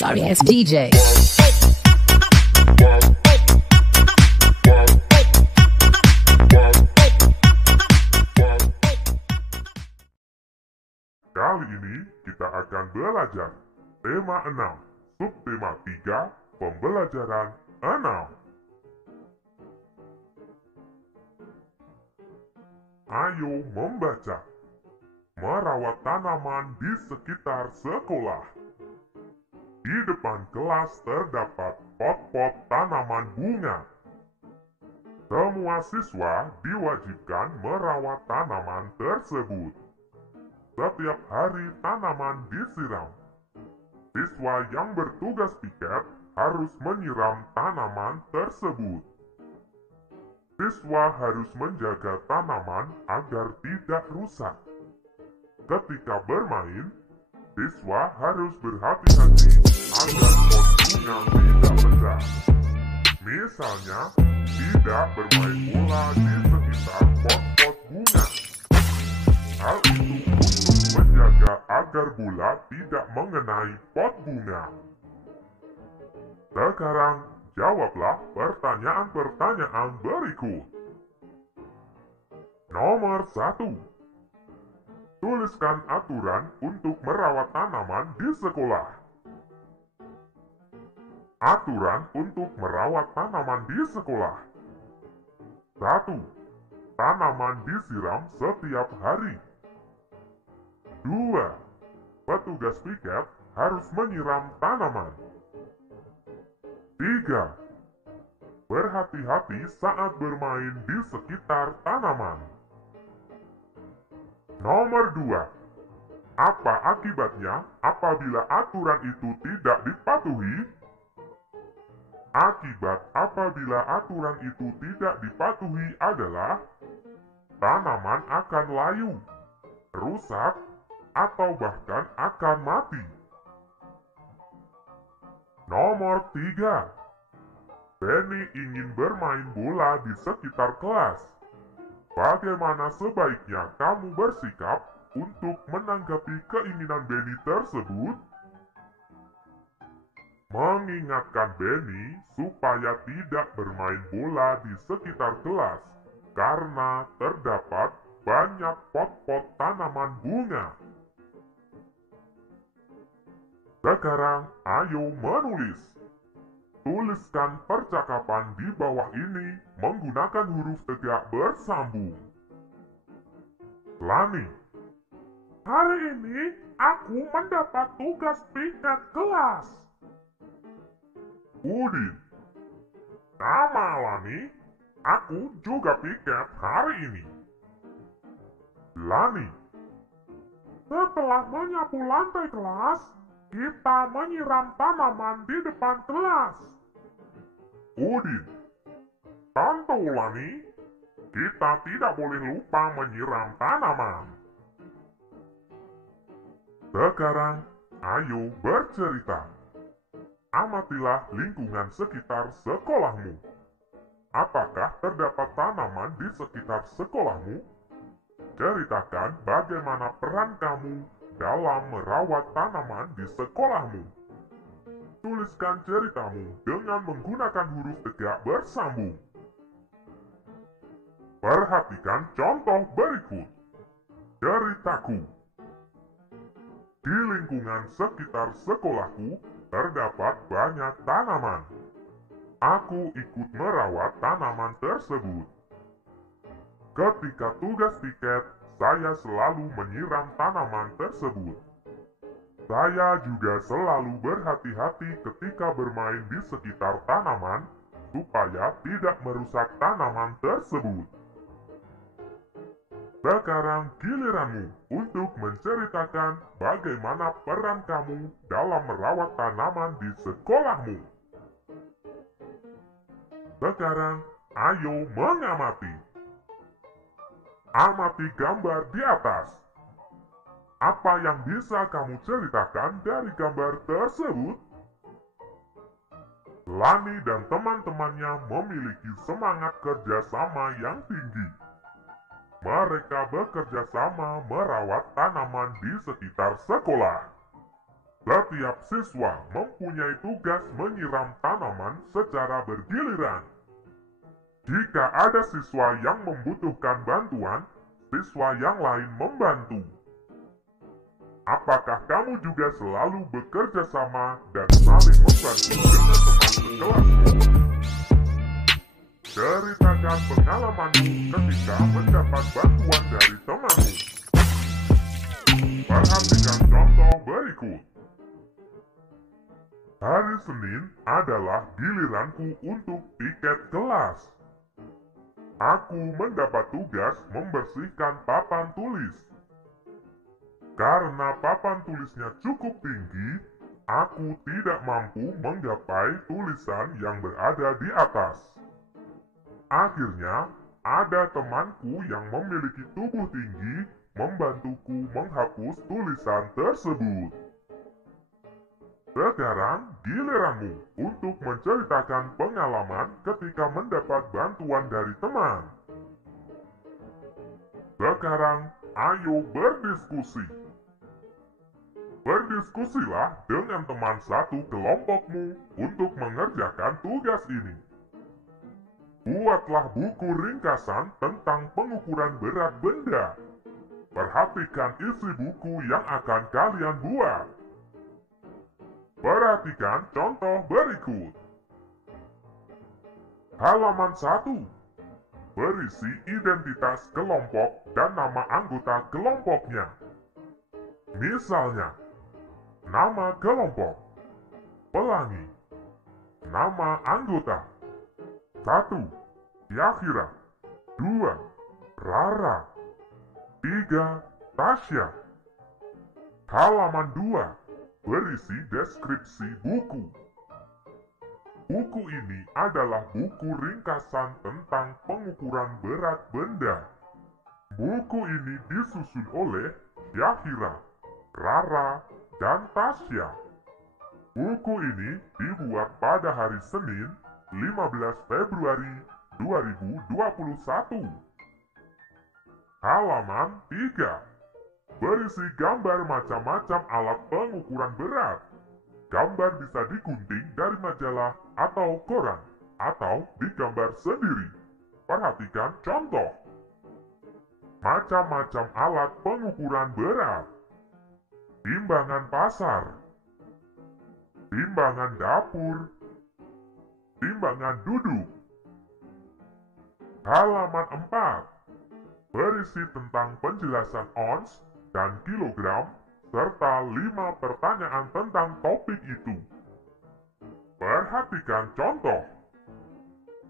Sorry ass DJ. Kali ini kita akan belajar tema 6, subtema 3, pembelajaran 6. Ayo membaca. Merawat tanaman di sekitar sekolah. Di depan kelas terdapat pot-pot tanaman bunga. Semua siswa diwajibkan merawat tanaman tersebut. Setiap hari tanaman disiram. Siswa yang bertugas piket harus menyiram tanaman tersebut. Siswa harus menjaga tanaman agar tidak rusak. Ketika bermain, siswa harus berhati-hati agar pot bunga tidak pecah. Misalnya, tidak bermain bola di sekitar pot-pot bunga. Hal itu untuk menjaga agar bola tidak mengenai pot bunga. Sekarang, jawablah pertanyaan-pertanyaan berikut. Nomor 1. Tuliskan aturan untuk merawat tanaman di sekolah. Aturan untuk merawat tanaman di sekolah. 1. Tanaman disiram setiap hari. 2. Petugas piket harus menyiram tanaman. 3. Berhati-hati saat bermain di sekitar tanaman. Nomor 2. Apa akibatnya apabila aturan itu tidak dipatuhi? Akibat apabila aturan itu tidak dipatuhi adalah tanaman akan layu, rusak, atau bahkan akan mati. Nomor 3. Benny ingin bermain bola di sekitar kelas. Bagaimana sebaiknya kamu bersikap untuk menanggapi keinginan Benny tersebut? Mengingatkan Benny supaya tidak bermain bola di sekitar kelas karena terdapat banyak pot-pot tanaman bunga. Sekarang, ayo menulis. Tuliskan percakapan di bawah ini menggunakan huruf tegak bersambung. Lani. Hari ini aku mendapat tugas piket kelas. Udin. Sama Lani, aku juga piket hari ini. Lani. Setelah menyapu lantai kelas, kita menyiram tanaman di depan kelas. Udin. Tentu Lani, kita tidak boleh lupa menyiram tanaman. Sekarang, ayo bercerita. Amatilah lingkungan sekitar sekolahmu. Apakah terdapat tanaman di sekitar sekolahmu? Ceritakan bagaimana peran kamu dalam merawat tanaman di sekolahmu. Tuliskan ceritamu dengan menggunakan huruf tegak bersambung. Perhatikan contoh berikut. Ceritaku. Di lingkungan sekitar sekolahku terdapat banyak tanaman. Aku ikut merawat tanaman tersebut. Ketika tugas piket, saya selalu menyiram tanaman tersebut. Saya juga selalu berhati-hati ketika bermain di sekitar tanaman supaya tidak merusak tanaman tersebut. Sekarang giliranmu untuk menceritakan bagaimana peran kamu dalam merawat tanaman di sekolahmu. Sekarang, ayo mengamati. Amati gambar di atas. Apa yang bisa kamu ceritakan dari gambar tersebut? Lani dan teman-temannya memiliki semangat kerjasama yang tinggi. Mereka bekerja sama merawat tanaman di sekitar sekolah. Setiap siswa mempunyai tugas menyiram tanaman secara bergiliran. Jika ada siswa yang membutuhkan bantuan, siswa yang lain membantu. Apakah kamu juga selalu bekerja sama dan saling membantu dengan teman sekelasmu? Ceritakan pengalamanmu ketika mendapat bantuan dari temanmu. Perhatikan contoh berikut. Hari Senin adalah giliranku untuk piket kelas. Aku mendapat tugas membersihkan papan tulis. Karena papan tulisnya cukup tinggi, aku tidak mampu menggapai tulisan yang berada di atas. Akhirnya, ada temanku yang memiliki tubuh tinggi membantuku menghapus tulisan tersebut. Sekarang giliranmu untuk menceritakan pengalaman ketika mendapat bantuan dari teman. Sekarang, ayo berdiskusi. Berdiskusilah dengan teman satu kelompokmu untuk mengerjakan tugas ini. Buatlah buku ringkasan tentang pengukuran berat benda. Perhatikan isi buku yang akan kalian buat. Perhatikan contoh berikut. Halaman 1. Berisi identitas kelompok dan nama anggota kelompoknya. Misalnya, nama kelompok, pelangi, nama anggota. 1. Yahira. 2. Rara. 3. Tasya. Halaman 2. Berisi deskripsi buku. Buku ini adalah buku ringkasan tentang pengukuran berat benda. Buku ini disusun oleh Yahira, Rara, dan Tasya. Buku ini dibuat pada hari Senin, 15 Februari 2021. Halaman 3. Berisi gambar macam-macam alat pengukuran berat. Gambar bisa digunting dari majalah atau koran, atau digambar sendiri. Perhatikan contoh. Macam-macam alat pengukuran berat. Timbangan pasar. Timbangan dapur. Timbangan duduk. Halaman 4. Berisi tentang penjelasan ons dan kilogram, serta 5 pertanyaan tentang topik itu. Perhatikan contoh.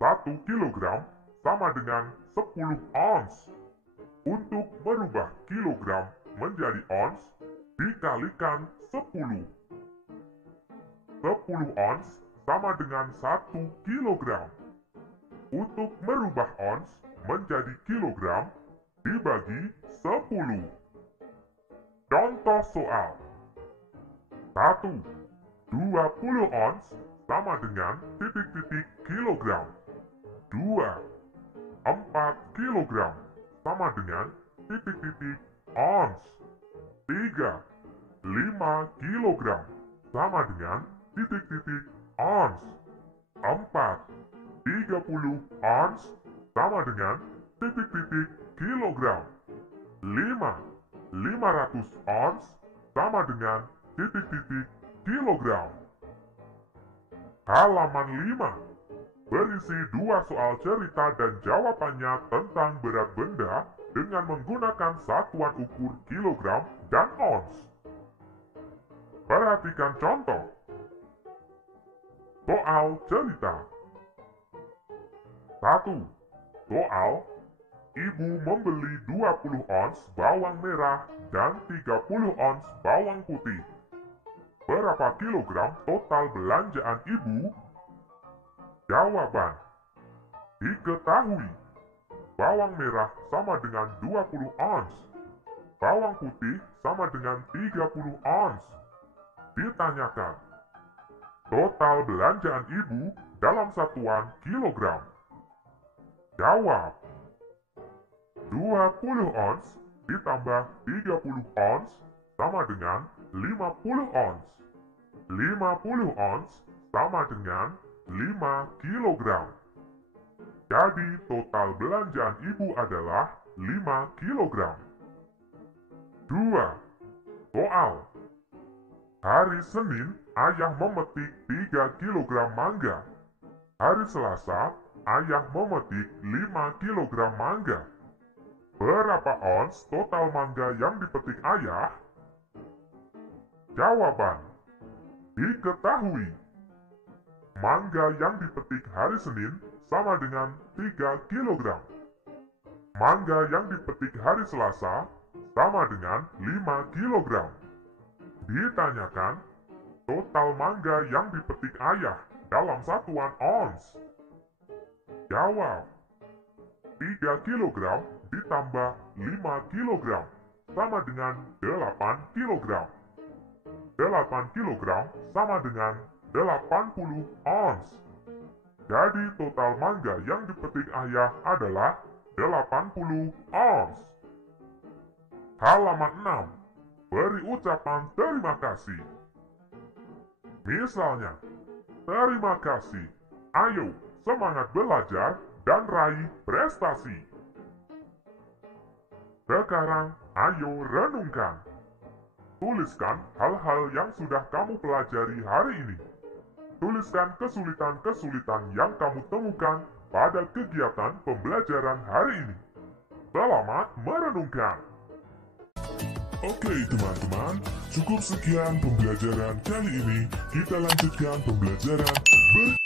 1 kilogram sama dengan 10 ons. Untuk merubah kilogram menjadi ons, dikalikan 10. 10 ons sama dengan 1 kilogram. Untuk merubah ons menjadi kilogram, dibagi 10. Contoh soal. 1. 20 ons sama dengan titik-titik kilogram. 2. 4 kilogram sama dengan titik-titik ons. 3. 5 kilogram sama dengan titik-titik ons. 4. 30 ons sama dengan titik-titik kilogram. 5. 500 ons sama dengan titik-titik kilogram. Halaman 5. Berisi 2 soal cerita dan jawabannya tentang berat benda dengan menggunakan satuan ukur kilogram dan ons. Perhatikan contoh. Soal cerita. 1. Soal. Ibu membeli 20 ons bawang merah dan 30 ons bawang putih. Berapa kilogram total belanjaan ibu? Jawaban. Diketahui. Bawang merah sama dengan 20 ons. Bawang putih sama dengan 30 ons. Ditanyakan. Total belanjaan ibu dalam satuan kilogram. Jawab. 20 ons ditambah 30 ons sama dengan 50 ons. 50 ons sama dengan 5 kilogram. Jadi total belanjaan ibu adalah 5 kilogram. 2. Soal. Hari Senin, ayah memetik 3 kilogram mangga. Hari Selasa, ayah memetik 5 kilogram mangga. Berapa ons total mangga yang dipetik ayah? Jawaban. Diketahui. Mangga yang dipetik hari Senin sama dengan 3 kilogram. Mangga yang dipetik hari Selasa sama dengan 5 kilogram. Ditanyakan, total mangga yang dipetik ayah dalam satuan ons. Jawab. 3 kilogram ditambah 5 kilogram sama dengan 8 kilogram. 8 kilogram sama dengan 80 ons. Jadi total mangga yang dipetik ayah adalah 80 ons. Halaman 6. Beri ucapan terima kasih. Misalnya, terima kasih. Ayo, semangat belajar dan raih prestasi. Sekarang, ayo renungkan. Tuliskan hal-hal yang sudah kamu pelajari hari ini. Tuliskan kesulitan-kesulitan yang kamu temukan pada kegiatan pembelajaran hari ini. Selamat merenungkan. Oke teman-teman, cukup sekian pembelajaran kali ini. Kita lanjutkan pembelajaran berikutnya.